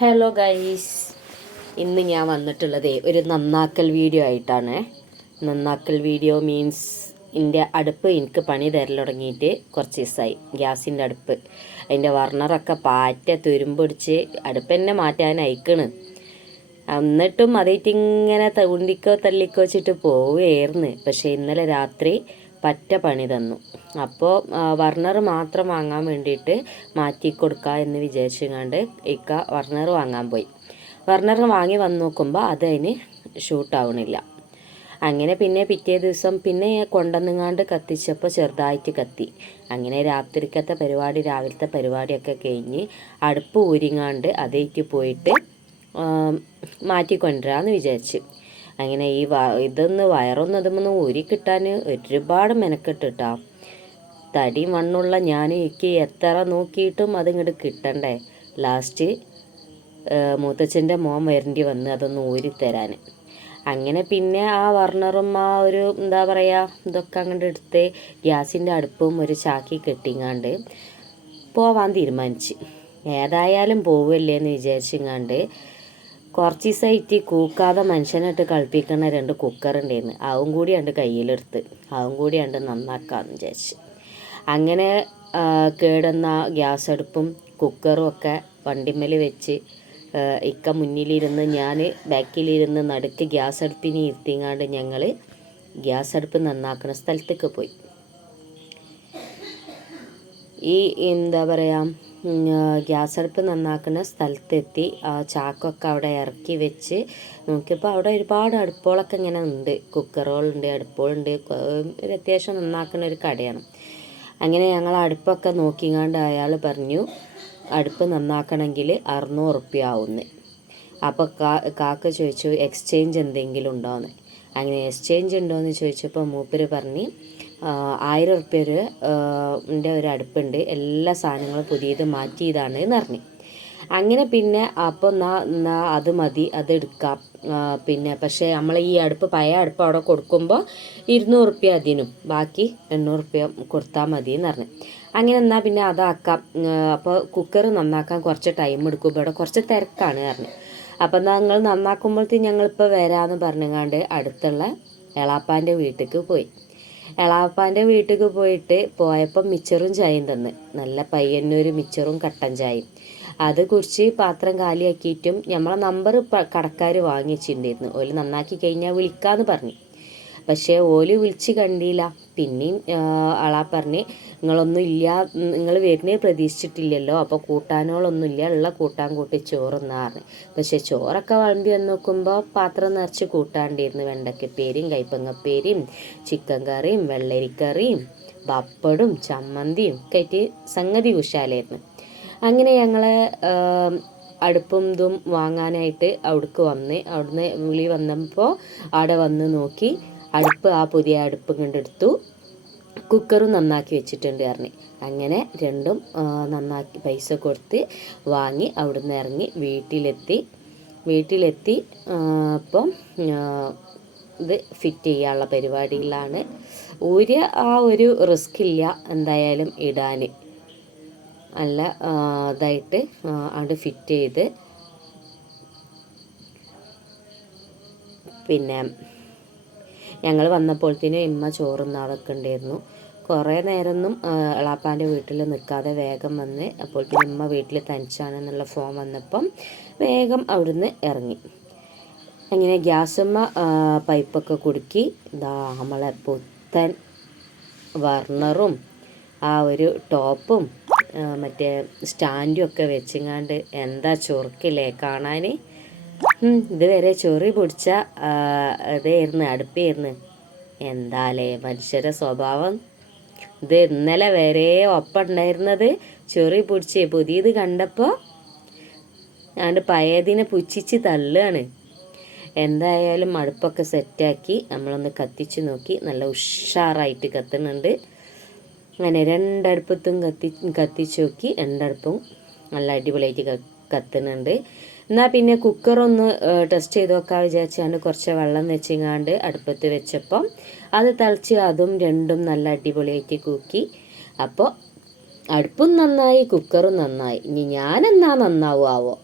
Hello guys ഇന്ന് ഞാൻ വന്നിട്ടുള്ളത് ഒരു നന്നാക്കൽ വീഡിയോ ആയിട്ടാണ്. നന്നാക്കൽ വീഡിയോ മീൻസ് എന്റെ അടുപ്പ് എനിക്ക് പണി തരൽ തുടങ്ങിയിട്ട് കുറച്ച് ദിവസമായി ഗ്യാസിന്റെ അടുപ്പ്. അതിന്റെ വർണറൊക്കെ പാറ്റ തുരുമ്പൊടിച്ച് അടുപ്പ് തന്നെ മാറ്റാൻ അയക്കണ്. എന്നിട്ടും അതേറ്റ് ഇങ്ങനെ ഉണ്ടിക്കോ തള്ളിക്കോ വെച്ചിട്ട് പോവുകയായിരുന്നു. പക്ഷേ ഇന്നലെ രാത്രി പറ്റ പണി തന്നു. അപ്പോൾ വർണർ മാത്രം വാങ്ങാൻ വേണ്ടിയിട്ട് മാറ്റി കൊടുക്കുക എന്ന് വിചാരിച്ചുകൊണ്ട് ഇക്ക വർണർ വാങ്ങാൻ പോയി. വർണർ വാങ്ങി വന്ന് നോക്കുമ്പോൾ അതതിന് ഷൂട്ടാവണില്ല അങ്ങനെ പിന്നെ പിറ്റേ ദിവസം പിന്നെ കൊണ്ടുവന്നുങ്ങാണ്ട് കത്തിച്ചപ്പോൾ ചെറുതായിട്ട് കത്തി. അങ്ങനെ രാത്രിക്കത്തെ പരിപാടി രാവിലത്തെ പരിപാടിയൊക്കെ കഴിഞ്ഞ് അടുപ്പ് ഊരിങ്ങാണ്ട് അതേക്ക് പോയിട്ട് മാറ്റിക്കൊണ്ടുവരാമെന്ന് വിചാരിച്ചു. അങ്ങനെ ഈ വ ഇതൊന്ന് വയറൊന്ന് ഇതുമൊന്ന് ഊരി കിട്ടാൻ ഒരുപാട് മെനക്കെട്ടിട്ടാ. തടി മണ്ണുള്ള ഞാൻ എനിക്ക് എത്ര നോക്കിയിട്ടും അതിങ്ങോട്ട് കിട്ടണ്ടേ. ലാസ്റ്റ് മൂത്തച്ഛന്റെ മോൻ വരേണ്ടി വന്ന് അതൊന്ന് ഊരി തരാൻ അങ്ങനെ പിന്നെ ആ വർണറും ആ ഒരു എന്താ പറയുക ഇതൊക്കെ അങ്ങോട്ട് എടുത്ത് ഗ്യാസിന്റെ അടുപ്പും ഒരു ചാക്കി കെട്ടിങ്ങാണ്ട് പോവാൻ തീരുമാനിച്ച്. ഏതായാലും പോവില്ലേ എന്ന് വിചാരിച്ചിങ്ങാണ്ട് കുറച്ച് ദിവസമായിട്ട് കൂക്കാതെ മനുഷ്യനായിട്ട് കളിപ്പിക്കുന്ന രണ്ട് കുക്കർ ഉണ്ടായിരുന്നു അതും കൂടി ഉണ്ട് കയ്യിലെടുത്ത്. അതും കൂടി ഉണ്ട് നന്നാക്കാമെന്ന് വിചാരിച്ച്. അങ്ങനെ കേടുന്ന ഗ്യാസ് അടുപ്പും കുക്കറും ഒക്കെ വണ്ടിമ്മൽ വെച്ച് ഇക്ക മുന്നിലിരുന്ന് ഞാൻ ബാക്കിലിരുന്ന് നടുക്ക് ഗ്യാസ് അടുപ്പിനെ ഇരുത്തിങ്ങാണ്ട് ഞങ്ങൾ ഗ്യാസ് അടുപ്പ് നന്നാക്കുന്ന സ്ഥലത്തേക്ക് പോയി. ഈ എന്താ പറയുക ഗ്യാസ് അടുപ്പ് നന്നാക്കുന്ന സ്ഥലത്തെത്തി ആ ചാക്കൊക്കെ അവിടെ ഇറക്കി വെച്ച് നോക്കിയപ്പോൾ അവിടെ ഒരുപാട് അടുപ്പുകളൊക്കെ ഇങ്ങനെ ഉണ്ട്. കുക്കറുകളുണ്ട് അടുപ്പുകളുണ്ട് ഒരു അത്യാവശ്യം നന്നാക്കുന്ന ഒരു കടയാണ്. അങ്ങനെ ഞങ്ങൾ അടുപ്പൊക്കെ നോക്കിങ്ങാണ്ട് അയാൾ പറഞ്ഞു അടുപ്പ് നന്നാക്കണമെങ്കിൽ അറുന്നൂറ് റുപ്യ ആവുന്നു അപ്പോൾ കാ കാക്ക ചോദിച്ചു എക്സ്ചേഞ്ച് എന്തെങ്കിലും ഉണ്ടോയെന്ന് അങ്ങനെ എക്സ്ചേഞ്ച് ഉണ്ടോയെന്ന് ചോദിച്ചപ്പോൾ മൂപ്പര് പറഞ്ഞ് ആയിരം ഉറുപ്പ്യ ന്റെ ഒരു അടുപ്പുണ്ട്. എല്ലാ സാധനങ്ങളും പുതിയത് മാറ്റിയതാണ് എന്ന് പറഞ്ഞു. അങ്ങനെ പിന്നെ അപ്പോൾ എന്നാ എന്നാ അത് മതി അത് എടുക്കാം. പിന്നെ പക്ഷേ നമ്മൾ ഈ അടുപ്പ് പഴയ അടുപ്പ് അവിടെ കൊടുക്കുമ്പോൾ ഇരുന്നൂറ് റുപ്യ അതിനും. ബാക്കി എണ്ണൂറ് റുപ്യ കൊടുത്താൽ മതി എന്ന് പറഞ്ഞു. അങ്ങനെ എന്നാൽ പിന്നെ അതാക്കാം. അപ്പോൾ കുക്കർ നന്നാക്കാൻ കുറച്ച് ടൈം എടുക്കും. ഇവിടെ കുറച്ച് തിരക്കാണ് പറഞ്ഞു. അപ്പം ഞങ്ങൾ നന്നാക്കുമ്പോഴത്തേക്കും ഞങ്ങളിപ്പോൾ വരാമെന്ന് പറഞ്ഞങ്ങാണ്ട് അടുത്തുള്ള എളാപ്പാന്റെ വീട്ടിലേക്ക് പോയി. എളാപ്പാന്റെ വീട്ടിൽ പോയിട്ട് പോയപ്പം മിച്ചറും ചായയും തന്ന്. നല്ല പയ്യന്നൂർ മിച്ചറും കട്ടൻ ചായയും. അത് കുറിച്ച് പാത്രം കാലിയാക്കിയിട്ടും നമ്മളെ നമ്പർ കടക്കാർ വാങ്ങിച്ചിട്ടുണ്ടായിരുന്നു. ഓൽ നന്നാക്കി കഴിഞ്ഞാൽ വിളിക്കാമെന്ന് പറഞ്ഞു. പക്ഷേ ഓൽ വിളിച്ച് കണ്ടില്ല. പിന്നെയും ആളാ പറഞ്ഞ് നിങ്ങളൊന്നും ഇല്ല നിങ്ങൾ വരുന്നത് പ്രതീക്ഷിച്ചിട്ടില്ലല്ലോ അപ്പോൾ കൂട്ടാനുകളൊന്നുമില്ല ഉള്ള കൂട്ടാൻ കൂട്ടി ചോറെന്നാണ് പക്ഷേ ചോറൊക്കെ വളമ്പി വന്ന് നോക്കുമ്പോൾ പാത്രം നിറച്ച് കൂട്ടാണ്ടിരുന്നു വെണ്ടക്കപ്പേരിയും കൈപ്പങ്ങപ്പേരിയും ചിക്കൻ കറിയും വെള്ളരിക്കറിയും പപ്പടും ചമ്മന്തിയും ആയിട്ട് സംഗതി കുശാലായിരുന്നു. അങ്ങനെ ഞങ്ങൾ അടുപ്പും ഇതും വാങ്ങാനായിട്ട് അവിടേക്ക് വന്ന് അവിടുന്ന് വിളി വന്നപ്പോൾ അവിടെ വന്ന് നോക്കി അടുപ്പ് ആ പുതിയ അടുപ്പ് കണ്ടെടുത്തു കുക്കറും നന്നാക്കി വെച്ചിട്ടുണ്ട് ഇറങ്ങി അങ്ങനെ രണ്ടും നന്നാക്കി പൈസ കൊടുത്ത് വാങ്ങി അവിടുന്ന് ഇറങ്ങി വീട്ടിലെത്തി. വീട്ടിലെത്തി അപ്പം ഇത് ഫിറ്റ് ചെയ്യാനുള്ള പരിപാടിയിലാണ് ഒരു ആ ഒരു റിസ്ക് ഇല്ല എന്തായാലും ഇടാൻ നല്ല ഇതായിട്ട് അത് ഫിറ്റ് ചെയ്ത്. പിന്നെ ഞങ്ങൾ വന്നപ്പോഴത്തേനും ഇമ്മ ചോറ് ഉണ്ടായിരുന്നു. കുറേ നേരമൊന്നും എളാപ്പാന്റെ വീട്ടിൽ നിൽക്കാതെ വേഗം വന്ന് അപ്പോഴത്തേനും ഇമ്മ വീട്ടിൽ തനിച്ചാണെന്നുള്ള ഫോം വന്നപ്പം വേഗം അവിടുന്ന് ഇറങ്ങി. അങ്ങനെ ഗ്യാസമ്മ പൈപ്പൊക്കെ കുടുക്കി ഇതാ നമ്മളെ പുത്തൻ വർണറും ആ ഒരു ടോപ്പും മറ്റേ സ്റ്റാൻഡും ഒക്കെ വെച്ചിങ്ങാണ്ട് എന്താ ചൊറുക്കില്ലേ കാണാൻ ഇതുവരെ ചൊറി പിടിച്ച ഇതായിരുന്നു അടുപ്പായിരുന്നു. എന്താലേ മനുഷ്യരുടെ സ്വഭാവം. ഇത് ഇന്നലെ വരെ ഒപ്പം ഉണ്ടായിരുന്നത് ചൊറി പിടിച്ച് പുതിയത് കണ്ടപ്പോൾ ഞാൻ പഴയതിനെ പുച്ഛിച്ച് തള്ളുകയാണ്. എന്തായാലും അടുപ്പൊക്കെ സെറ്റാക്കി നമ്മളൊന്ന് കത്തിച്ച് നോക്കി നല്ല ഉഷാറായിട്ട് കത്തുന്നുണ്ട്. അങ്ങനെ രണ്ടടുപ്പത്തും കത്തി കത്തിച്ച് നോക്കി രണ്ടടുപ്പും നല്ല അടിപൊളിയായിട്ട് കത്തുന്നുണ്ട്. എന്നാൽ പിന്നെ കുക്കറൊന്ന് ടെസ്റ്റ് ചെയ്ത് നോക്കാൻ വിചാരിച്ചാണ് കുറച്ച് വെള്ളം വെച്ചിങ്ങാണ്ട് അടുപ്പത്ത് വെച്ചപ്പം അത് തിളച്ച് അതും രണ്ടും നല്ല അടിപൊളിയായിട്ട് കൂക്കി. അപ്പോൾ അടുപ്പും നന്നായി കുക്കറും നന്നായി. ഇനി ഞാനെന്നാ നന്നാവുമോ